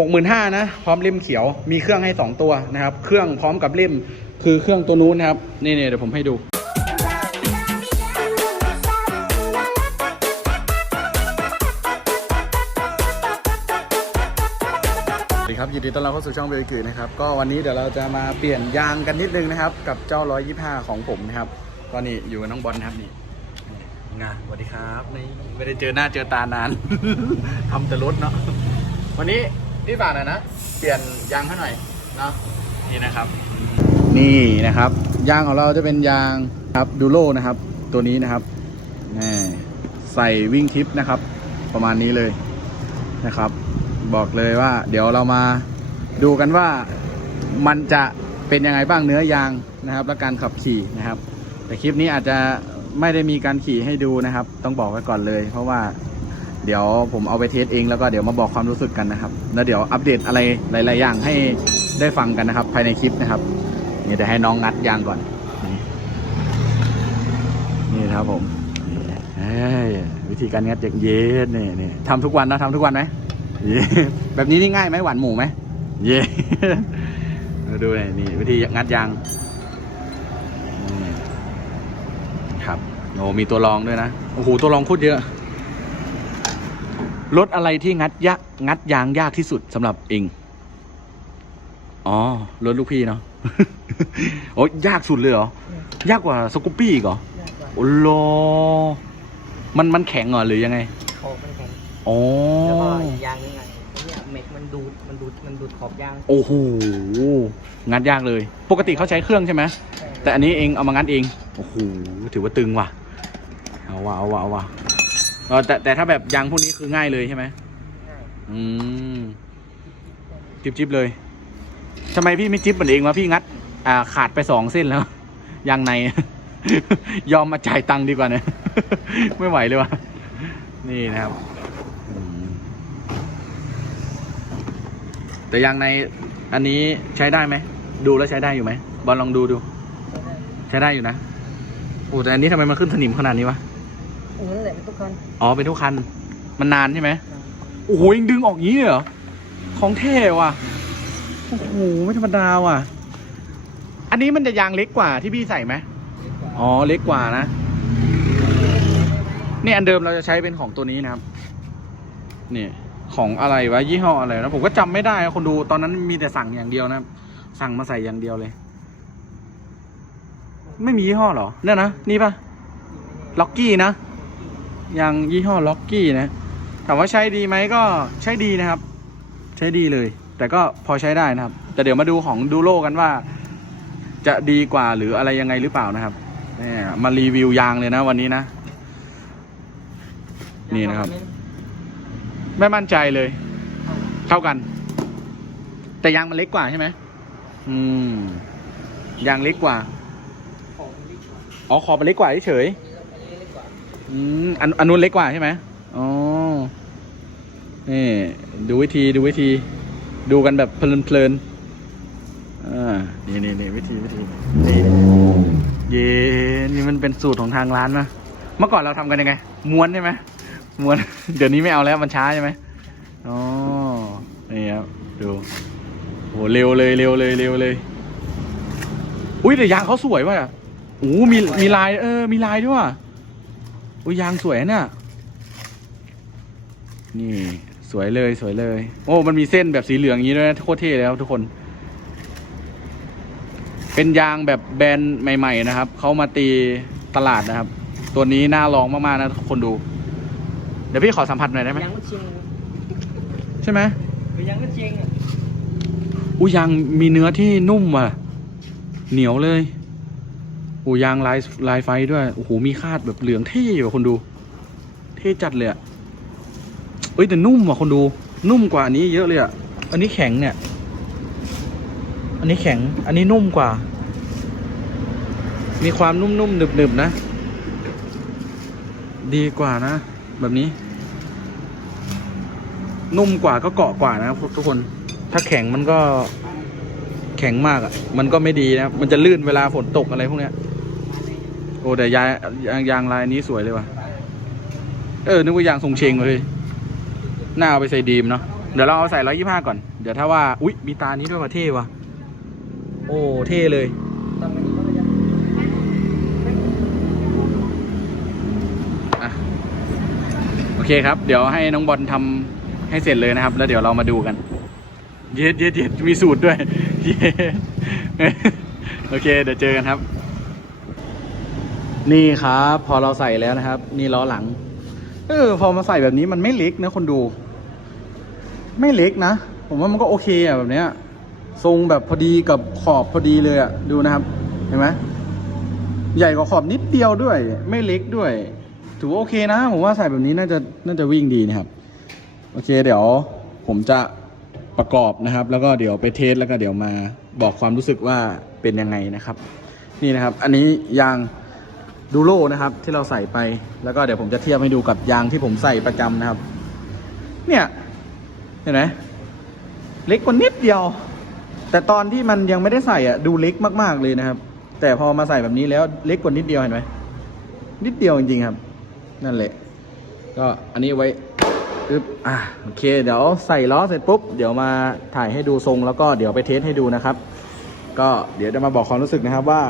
หกหมื่นห้านะ พร้อมเล่มเขียว มีเครื่องให้สองตัวนะครับ เครื่องพร้อมกับเล่ม คือเครื่องตัวนู้นนะครับ นี่ๆเดี๋ยวผมให้ดู สวัสดีครับ ยินดีต้อนรับเข้าสู่ช่องเบลกินะครับ ก็วันนี้เดี๋ยวเราจะมาเปลี่ยนยางกันนิดนึงนะครับ กับเจ้า125ของผมนะครับ ก็นี่อยู่กับน้องบอลนะครับนี่งานสวัสดีครับนี่ไม่ได้เจอหน้าเจอตานาน ทำแต่รถเนาะวันนี้ พี่ฝากหน่อยนะ เปลี่ยนยางให้หน่อยเนาะนี่นะครับ นี่นะครับ ยางของเราจะเป็นยางครับดูโลนะครับ ตัวนี้นะครับนี่ใส่วิ่งทิปนะครับ ประมาณนี้เลยนะครับ บอกเลยว่า เดี๋ยวเรามาดูกันว่ามันจะเป็นยังไงบ้างเนื้อยางนะครับ และการขับขี่นะครับ แต่คลิปนี้อาจจะไม่ได้มีการขี่ให้ดูนะครับ ต้องบอกไว้ก่อนเลย เพราะว่าเดี๋ยวผมเอาไปเทสเองแล้วก็เดี๋ยวมาบอกความรู้สึกกันนะครับ แล้วเดี๋ยวอัปเดตอะไรหลาย ๆ อย่างให้ได้ฟังกันนะครับ ภายในคลิปนะครับนี่เดี๋ยวให้น้องงัดยางก่อน นี่นี่ครับผมวิธีการงัดอย่างเย็นนี่นี่ทำทุกวันนะทำทุกวันไหมเย้แบบนี้นี่ง่ายไหมหวานหมูไหมเย่มาดูหน่อยนี่วิธีงัดยางครับโอ้มีตัวรองด้วยนะ โอ้โห ตัวรองโคตรเยอะ รถอะไรที่งัดยากงัดยางยากที่สุดสำหรับเองอ๋อรถลูกพี่เนาะ โอ้ยากสุดเลยเหรอ ยากกว่าสกูปปี้อีกเหรอยากกว่าโอ้โหมันมันแข็งเหรอหรือยังไงขอบมันแข็งอ๋อแล้วก็อีกอย่างหนึงอะไอ้เนี่ยเม็ดมันดูดมันดูดมันดูดขอบยางโอ้โหงัดยากเลย ปกติเขาใช้เครื่องใช่ไหมแต่อันนี้เองเอามางัดเอง โอ้โหถือว่าตึงว่ะ เอาว่ะเอาว่ะเอาว่ะ เออแต่แต่ถ้าแบบยางพวกนี้คือง่ายเลยใช่ไหมง่ายอืมจิบจิบเลยทำไมพี่ไม่จิบมือนเองวะพี่งัด อ่า ขาดไปสองเส้นแล้ว ยางใน ยอมมาจ่ายตังค์ดีกว่าเนี่ยไม่ไหวเลยวะนี่นะครับแต่ยางในอันนี้ใช้ได้ไหม ดูแล้วใช้ได้อยู่ไหมบอลลองดูดู ใช้ได้อยู่นะโอ้แต่อันนี้ทำไมมันขึ้นสนิมขนาดนี้วะ อูนั่นแหละเป็นทุกคันอ๋อเป็นทุกคัน มันนานใช่ไหมโอ้โหยังดึงออกงี้เลยเหรอของเท่ว่ะโอ้โหไม่ธรรมดาว่ะ อันนี้มันจะยางเล็กกว่าที่พี่ใส่ไหมอ๋อเล็กกว่านะนี่อันเดิมเราจะใช้เป็นของตัวนี้นะครับนี่ของอะไรวะยี่ห้ออะไรนะผมก็จำไม่ได้คนดูตอนนั้นมีแต่สั่งอย่างเดียวนะ สั่งมาใส่อย่างเดียวเลย ไม่มียี่ห้อเหรอเนี่ยนะนี่ปะล็อกกี้นะ ย่างยี่ห้อล็อกกี้นะถามว่าใช้ดีไหมก็ใช้ดีนะครับ ใช้ดีเลย แต่ก็พอใช้ได้นะครับ แต่เดี๋ยวมาดูของดูโลกันว่า จะดีกว่าหรืออะไรยังไงหรือเปล่านะครับนี่มารีวิวยางเลยนะวันนี้นะ นี่นะครับ ไม่มั่นใจเลย เท่ากัน แต่ยางมันเล็กกว่าใช่ไหมอืมยางเล็กกว่าของมันดีกว่าอ๋อขอบมันเล็กกว่าเฉย อืมอันอันนู้นเล็กกว่าใช่ไหมอ๋อ นี่ ดูวิธีดูวิธี ดูกันแบบเพลินๆอ่า นี่นี่นี่วิธีวิธีนี่เย็นนี่มันเป็นสูตรของทางร้านนะเมื่อก่อนเราทำกันยังไง ม้วนใช่ไหมม้วน เดี๋ยวนี้ไม่เอาแล้วมันช้าใช่ไหมอ๋อ นี่ครับ ดูโหเร็วเลยเร็วเลยเร็วเลย อุ้ยแต่ยางเขาสวยว่ะโอ้มีมีลาย เออ มีลายด้วยว่ะ อุ้ยยางสวยนะเนี่ยนี่สวยเลยสวยเลย โอ้ มันมีเส้นแบบสีเหลืองอย่างนี้ด้วยนะโคตรเท่เลยครับทุกคน เป็นยางแบบแบรนด์ใหม่ ๆ นะครับ เขามาตีตลาดนะครับ ตัวนี้น่าลองมาก ๆ นะทุกคนดู เดี๋ยวพี่ขอสัมผัสหน่อยได้ไหมยังก็เชียงใช่ไหมหรือยังก็เชียงอะอุ้ยยางมีเนื้อที่นุ่มว่ะ เหนียวเลย โอ้ยางลายลายไฟด้วย โอ้โห มีคาดแบบเหลืองเท่ว่ะคนดู เท่จัดเลยอะเอ้ยแต่นุ่มว่ะคนดู นุ่มกว่าอันนี้เยอะเลยอะอันนี้แข็งเนี่ย อันนี้แข็ง อันนี้นุ่มกว่า มีความนุ่มๆหนึบๆนะ ดีกว่านะ แบบนี้ นุ่มกว่าก็เกาะกว่านะครับทุกคน ถ้าแข็งมันก็แข็งมากอะ่ะ มันก็ไม่ดีนะ มันจะลื่นเวลาฝนตกอะไรพวกเนี้ย โอ้แต่ยางยางยางลายนี้สวยเลยว่ะ เออ นึกว่ายางทรงเชงเลยน่าเอาไปใส่ดีมเนาะ เดี๋ยวเราเอาใส่ร้อยยี่ห้าก่อน เดี๋ยวถ้าว่า อุ๊ยมีตานี้ด้วยมาเท่ว่ะ โอ้ เท่เลยอโอเคครับ เดี๋ยวให้น้องบอลทำให้เสร็จเลยนะครับ แล้วเดี๋ยวเรามาดูกัน เย็ดเย็ดเย็ดมีสูตรด้วย เย็ดโอเค เดี๋ยวเจอกันครับ นี่ครับ พอเราใส่แล้วนะครับ นี่ล้อหลัง เออ พอมาใส่แบบนี้มันไม่เล็กนะคนดู ไม่เล็กนะ ผมว่ามันก็โอเคอะแบบเนี้ย ทรงแบบพอดีกับขอบพอดีเลยอะดูนะครับ เห็นไหมใหญ่กว่าขอบนิดเดียวด้วย ไม่เล็กด้วย ถือว่าโอเคนะ ผมว่าใส่แบบนี้น่าจะน่าจะวิ่งดีนะครับ โอเค เดี๋ยว ผมจะประกอบนะครับ แล้วก็เดี๋ยวไปเทสแล้วก็เดี๋ยวมาบอกความรู้สึกว่าเป็นยังไงนะครับ นี่นะครับ อันนี้ยาง ดูโลนะครับที่เราใส่ไปแล้วก็เดี๋ยวผมจะเทียบให้ดูกับยางที่ผมใส่ประจำนะครับ เนี่ยเห็นไหมเล็กกว่านิดเดียว แต่ตอนที่มันยังไม่ได้ใส่อะดูเล็กมากๆเลยนะครับ แต่พอมาใส่แบบนี้แล้วเล็กกว่านิดเดียวเห็นไหมนิดเดียวจริงๆครับ นั่นแหละ ก็อันนี้ไว้อึ๊บอะโอเค เดี๋ยวใส่ล้อเสร็จปุ๊บ เดี๋ยวมาถ่ายให้ดูทรงแล้วก็เดี๋ยวไปเทสให้ดูนะครับ ก็เดี๋ยวจะมาบอกความรู้สึกนะครับว่า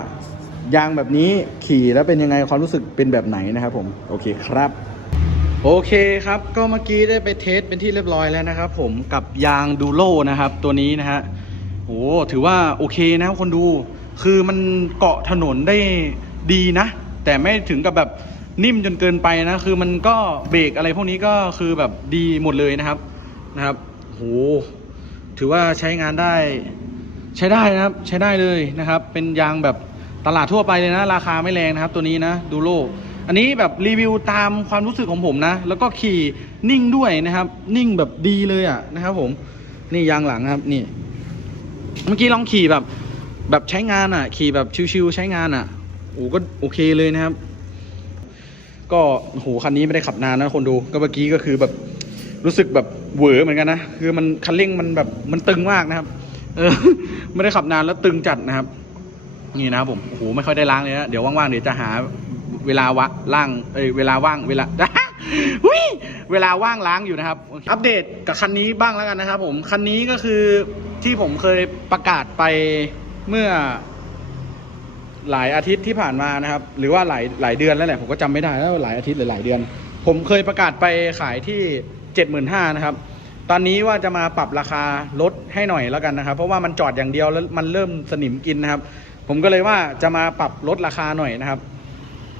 ยางแบบนี้ขี่แล้วเป็นยังไงความรู้สึกเป็นแบบไหนนะครับผมโอเคครับ โอเคครับก็เมื่อกี้ได้ไปเทสเป็นที่เรียบร้อยแล้วนะครับผมกับยางดูโลนะครับตัวนี้นะฮะโหถือว่าโอเคนะคคนดูคือมันเกาะถนนได้ดีนะ แต่ไม่ถึงกับแบบนิ่มจนเกินไปนะ คือมันก็เบรกอะไรพวกนี้ก็คือแบบดีหมดเลยนะครับนะครับโหถือว่าใช้งานได้ ใช้ได้นะครับ ใช้ได้เลยนะครับ เป็นยางแบบ ตลาดทั่วไปเลยนะ ราคาไม่แรงนะครับตัวนี้นะดูโลอันนี้แบบรีวิวตามความรู้สึกของผมนะ แล้วก็ขี่นิ่งด้วยนะครับ นิ่งแบบดีเลยอะนะครับ ผมนี่ยางหลังครับนี่ เมื่อกี้ลองขี่แบบ แบบใช้งานอะ ขี่แบบชิวๆใช้งานอะโอ้ก็โอเคเลยนะครับ ก็โอ้โหคันนี้ไม่ได้ขับนานนะคนดูก็เมื่อกี้ก็คือแบบรู้สึกแบบเหวอเหมือนกันนะคือมันคันเร่งมันแบบมันตึงมากนะครับ เออ ไม่ได้ขับนานแล้วตึงจัดนะครับ นี่นะครับผมโอ้โหไม่ค่อยได้ล้างเลยนะเดี๋ยวว่างๆเดี๋ยวจะหาเวลาวะล่างเอ้ยเวลาว่างเวลา เวลาว่างล้างอยู่นะครับ อัปเดตกับคันนี้บ้างแล้วกันนะครับ ผมคันนี้ก็คือที่ผมเคยประกาศไปเมื่อหลายอาทิตย์ที่ผ่านมานะครับ หรือว่าหลายหลายเดือนแล้วแหละผมก็จำไม่ได้แล้วหลายอาทิตย์หรือหลายเดือน ผมเคยประกาศไปขายที่เจ็ดหมื่นห้านะครับ ตอนนี้ว่าจะมาปรับราคาลดให้หน่อยแล้วกันนะครับ เพราะว่ามันจอดอย่างเดียวแล้วมันเริ่มสนิมกินนะครับ ผมก็เลยว่าจะมาปรับลดราคาหน่อยนะครับ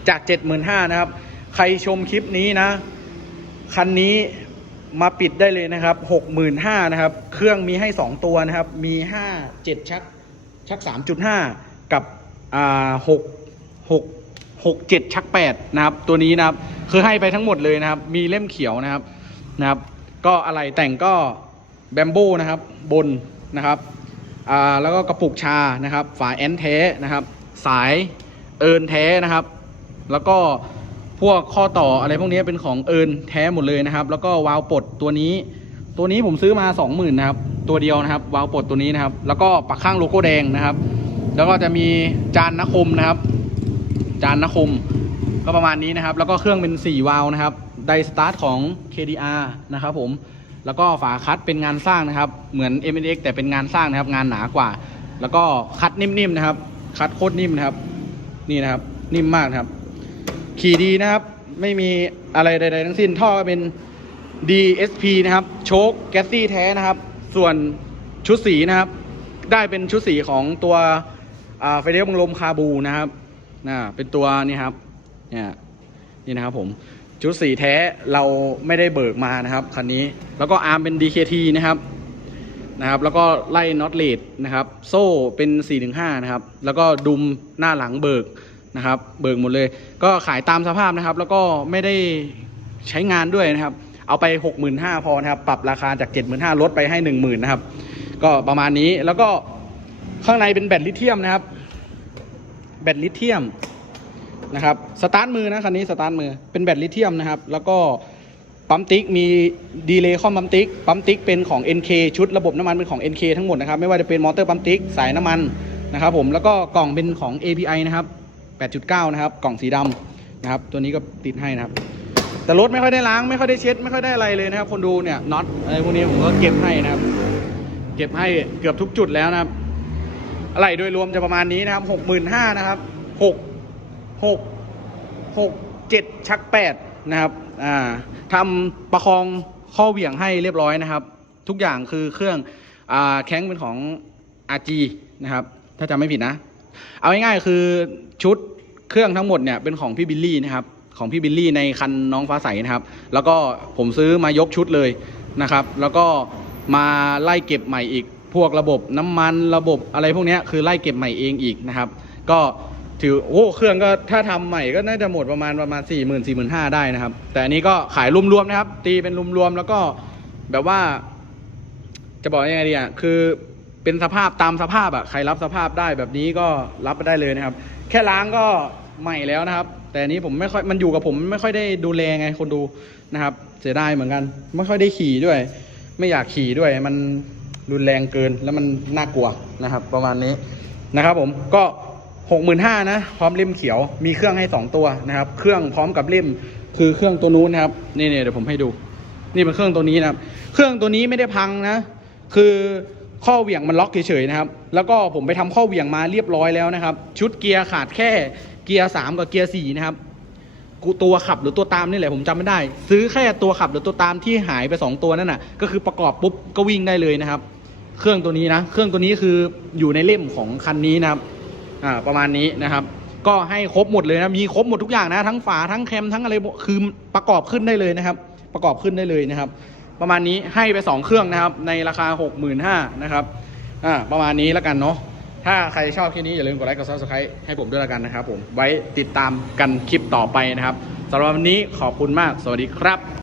จากเจ็ดหมื่นห้านะครับ ใครชมคลิปนี้นะ คันนี้มาปิดได้เลยนะครับหกหมื่นห้านะครับ เครื่องมีให้สองตัวนะครับ มีห้าเจ็ดชัก ชักสามจุดห้ากับอ่าหกหกหกเจ็ดชักแปดนะครับ ตัวนี้นะครับ คือให้ไปทั้งหมดเลยนะครับ มีเล่มเขียวนะครับนะครับ ก็อะไรแต่งก็แบมโบนะครับ บนนะครับ อ่าแล้วก็กระปุกชานะครับ ฝาแอนแท้นะครับ สายเอินแท้นะครับ แล้วก็พวกข้อต่ออะไรพวกนี้เป็นของเอินแท้หมดเลยนะครับ แล้วก็วาล์วปลดตัวนี้ ตัวนี้ผมซื้อมา 20,000นะครับ ตัวเดียวนะครับ วาล์วปลดตัวนี้นะครับ แล้วก็ปักข้างโลโก้แดงนะครับ แล้วก็จะมีจานนคมนะครับ จานนคมก็ประมาณนี้นะครับ แล้วก็เครื่องเป็น 4 วาล์วนะครับไดสตาร์ทของ KDR นะครับผม แล้วก็ฝาคัดเป็นงานสร้างนะครับ เหมือน m x แต่เป็นงานสร้างนะครับ งานหนากว่า แล้วก็คัดนิ่มๆนะครับ คัดโคตรนิ่มนะครับ นี่นะครับ นิ่มมากนะครับ ขี่ดีนะครับ ไม่มีอะไรใด ๆ ทั้งสิ้น ท่อก็เป็น DSP นะครับ โชคแกสซี่แท้นะครับ ส่วนชุดสีนะครับ ได้เป็นชุดสีของตัวไฟเลี้ยวบังลมคาบูนะครับนะเป็นตัวนี่ครับ เนี่ย นี่นะครับผม ชุดสีแท้เราไม่ได้เบิกมานะครับคันนี้แล้วก็อาร์มเป็น DKT นะครับนะครับแล้วก็ไล่น็อตเลดนะครับ โซ่เป็น4-5นะครับ แล้วก็ดุมหน้าหลังเบิกนะครับ เบิกหมดเลย ก็ขายตามสภาพนะครับ แล้วก็ไม่ได้ใช้งานด้วยนะครับ เอาไป 65,000พอนะครับ ปรับราคาจาก 75,000ลดไปให้ 10,000นะครับ ก็ประมาณนี้แล้วก็ข้างในเป็นแบตลิเธียมนะครับ แบตลิเธียม นะครับสตาร์ทมือนะคันนี้สตาร์ทมือเป็นแบตลิเธียมนะครับ แล้วก็ปั๊มติ๊กมีดีเลย์ข้อมปั๊มติ๊กปั๊มติ๊กเป็นของ NK ชุดระบบน้ำมันเป็นของ NK ทั้งหมดนะครับ ไม่ว่าจะเป็นมอเตอร์ปั๊มติ๊กสายน้ำมันนะครับผมแล้วก็กล่องเป็นของ API นะครับ 8.9 นะครับ กล่องสีดำนะครับ ตัวนี้ก็ติดให้นะครับ แต่รถไม่ค่อยได้ล้างไม่ค่อยได้เช็ด ไม่ค่อยได้อะไรเลยนะครับ คนดูเนี่ยน็อตอะไรพวกนี้ผมก็เก็บให้นะครับ เก็บให้เกือบทุกจุดแล้วนะครับอะไรโดยรวมจะประมาณนี้นะครับหกหมื่นห้านะครับหก หกหกเจ็ดชักแปดนะครับอ่าทำประคองข้อเหวี่ยงให้เรียบร้อยนะครับ ทุกอย่างคือเครื่องอ่าแข้งเป็นของ RG นะครับ ถ้าจำไม่ผิดนะ เอาง่ายๆคือชุดเครื่องทั้งหมดเนี่ยเป็นของพี่บิลลี่นะครับของพี่บิลลี่ในคันน้องฟ้าใสนะครับ แล้วก็ผมซื้อมายกชุดเลยนะครับ แล้วก็มาไล่เก็บใหม่อีก พวกระบบน้ำมันระบบอะไรพวกนี้คือไล่เก็บใหม่เองอีกนะครับ ก็ ถือโอ้เครื่องก็ถ้าทำใหม่ก็น่าจะหมดประมาณประมาณ4 0 0 0 0 4 5 0 0 0ได้นะครับ แต่อันนี้ก็ขายรวมๆนะครับ ตีเป็นรวมๆแล้วก็แบบว่า จะบอกยังไงดีอะคือเป็นสภาพตามสภาพอะใครรับสภาพได้แบบนี้ก็รับไปได้เลยนะครับ แค่ล้างก็ใหม่แล้วนะครับ แต่อันนี้ผมไม่ค่อยมันอยู่กับผมไม่ค่อยได้ดูแลไงคนดูนะครับ เสียดายเหมือนกัน ไม่ค่อยได้ขี่ด้วย ไม่อยากขี่ด้วยมันรุนแรงเกินแล้วมันน่ากลัวนะครับ ประมาณนี้นะครับ ผมก็ หกหมื่นห้านะ พร้อมเล่มเขียว มีเครื่องให้สองตัวนะครับ เครื่องพร้อมกับเล่ม คือเครื่องตัวนู้นนะครับ นี่ๆเดี๋ยวผมให้ดู นี่เป็นเครื่องตัวนี้นะครับ เครื่องตัวนี้ไม่ได้พังนะ คือข้อเหวี่ยงมันล็อกเฉยๆนะครับ แล้วก็ผมไปทำข้อเหวี่ยงมาเรียบร้อยแล้วนะครับ ชุดเกียร์ขาดแค่เกียร์สามกับเกียร์สี่นะครับกูตัวขับหรือตัวตามนี่แหละผมจำไม่ได้ ซื้อแค่ตัวขับหรือตัวตามที่หายไปสองตัวนั่นน่ะก็คือประกอบปุ๊บก็วิ่งได้เลยนะครับ เครื่องตัวนี้นะ เครื่องตัวนี้คืออยู่ในเล่มของคันนี้นะครับ อ่าประมาณนี้นะครับ ก็ให้ครบหมดเลยนะมีครบหมดทุกอย่างนะทั้งฝาทั้งแคมทั้งอะไรคือประกอบขึ้นได้เลยนะครับ ประกอบขึ้นได้เลยนะครับ ประมาณนี้ให้ไป 2 เครื่องนะครับ ในราคา 65,000นะครับอ่าประมาณนี้แล้วกันเนาะถ้าใครชอบคลิปนี้อย่าลืมกดไลค์กด subscribe ให้ผมด้วยแล้วกันนะครับผมไว้ติดตามกันคลิปต่อไปนะครับสำหรับวันนี้ขอบคุณมาก สวัสดีครับ